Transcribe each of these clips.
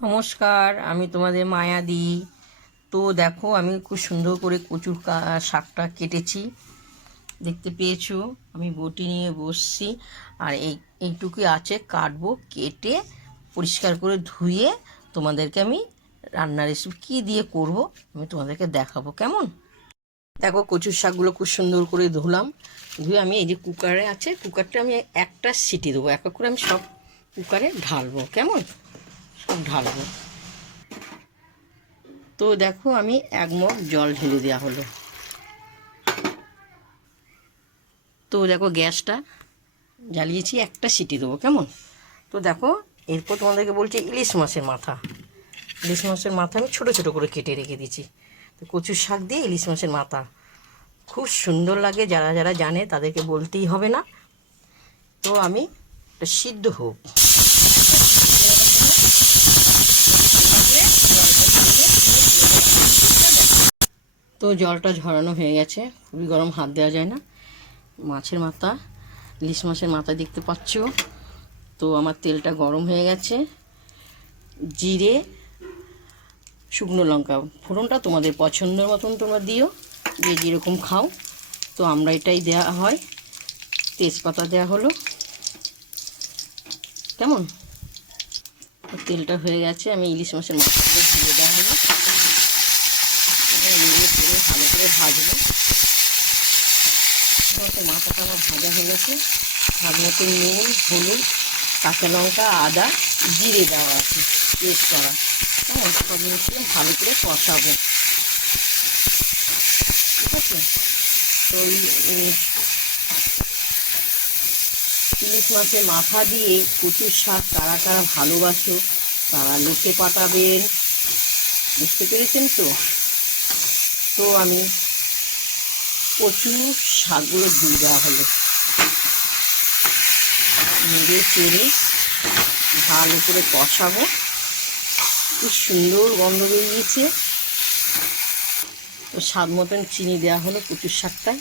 নমস্কার, আমি তোমাদের মায়াদি। তো দেখো, আমি খুব সুন্দর করে কচুর শাকটা কেটেছি, দেখতে পেয়েছো। আমি বটি নিয়ে বসছি, আর এইটুকুই আছে, কাটবো। কেটে পরিষ্কার করে ধুয়ে তোমাদেরকে আমি রান্নার রেসিপি কী দিয়ে করব আমি তোমাদেরকে দেখাবো, কেমন? দেখো, কচুর শাকগুলো খুব সুন্দর করে ধুলাম। ধুয়ে আমি এই যে কুকারে আছে, কুকারটা আমি একটা সিটি দেবো, এক করে আমি সব কুকারে ঢালবো, কেমন? সব ঢালবো। তো দেখো, আমি 1 মগ জল ঢেলে দেওয়া হলো। তো দেখো, গ্যাসটা জ্বালিয়েছি, একটা সিটি দেবো, কেমন? তো দেখো, এরপর তোমাদেরকে বলছি ইলিশ মাছের মাথা। ইলিশ মাছের মাথা আমি ছোটো ছোটো করে কেটে রেখে দিয়েছি। তো কচুর শাক দিয়ে ইলিশ মাছের মাথা খুব সুন্দর লাগে, যারা যারা জানে তাদেরকে বলতেই হবে না। তো আমি সিদ্ধ হোক, তো জলটা ঝরানো হয়ে গেছে, খুবই গরম, হাত দেওয়া যায় না। মাছের মাথা, ইলিশ মাছের মাথা দেখতে পাচ্ছ। তো আমার তেলটা গরম হয়ে গেছে। জিরে, শুকনো লঙ্কা, ফোড়নটা তোমাদের পছন্দের মতন তোমরা দিও, যে যেরকম খাও। তো আমরা এটাই দেওয়া হয়। তেজপাতা দেওয়া হলো, কেমন? তেলটা হয়ে গেছে, আমি ইলিশ মাছের মাথাগুলো ঢেলে দেওয়া হলো, নেড়ে করে ভালো করে ভাজবো। মাছের মাথাটা আমার ভাজা হয়ে গেছে। ভাজ মতো নুন, হলুদ, কাঁচা লঙ্কা, আদা, জিরে দেওয়া আছে, পেস্ট করা। হ্যাঁ, সব মিশিয়ে ভালো করে কষাবো, ঠিক আছে? তো ইলিশ মাছের মাথা দিয়ে কচুর শাক কারা কারা ভালোবাসো তারা লোকে পাঠাবেন, বুঝতে পেরেছেন তো? তো আমি কচু শাকগুলো দিয়ে দেওয়া হলো, নেড়ে চেড়ে ভালো করে কষাবো। খুব সুন্দর গন্ধ বেরিয়েছে। তো স্বাদ মতন চিনি দেওয়া হলো কচুর শাকটায়।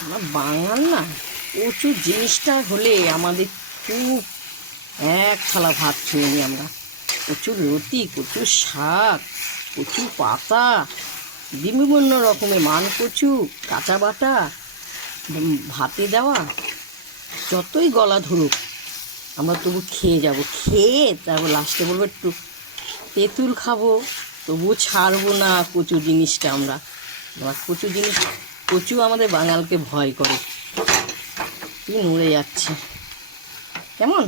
আমরা বাঙাল না, কচু জিনিসটা হলে আমাদের খুব এক থালা ভাত খেয়ে নিই আমরা। কচুর লতি, কচুর শাক, কচু পাতা, বিভিন্ন রকমের মান কচু, কাঁচা বাটা, ভাতে দেওয়া, যতই গলা ধরুক আমরা তবু খেয়ে যাব। খেয়ে তারপর লাস্টে বলবো একটু তেঁতুল খাবো, তবুও ছাড়বো না কচু জিনিসটা। আমরা কচু জিনিস, কচু আমাদের বাঙালকে ভয় করে। তুই নড়ে যাচ্ছে, কেমন?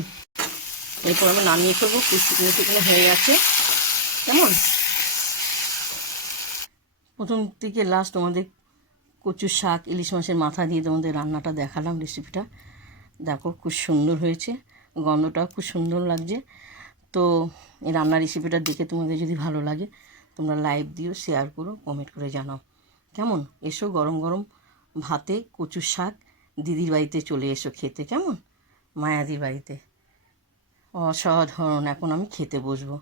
এরপর আমি নামিয়ে ফেলবো, শুকনো শুকনো হয়ে গেছে, কেমন? প্রথম থেকে লাস্ট তোমাদের কচুর শাক ইলিশ মাছের মাথা দিয়ে তোমাদের রান্নাটা দেখালাম, রেসিপিটা দেখো, খুব সুন্দর হয়েছে, গন্ধটাও খুব সুন্দর লাগছে। তো এই রান্নার রেসিপিটা দেখে তোমাদের যদি ভালো লাগে তোমরা লাইক দিও, শেয়ার করো, কমেন্ট করে জানাও, কেমন? এসো গরম গরম ভাতে কচুর শাক দিদির বাড়িতে চলে এসো খেতে, কেমন? মায়াদির বাড়িতে অসাধারণ। এখন আমি খেতে বসবো।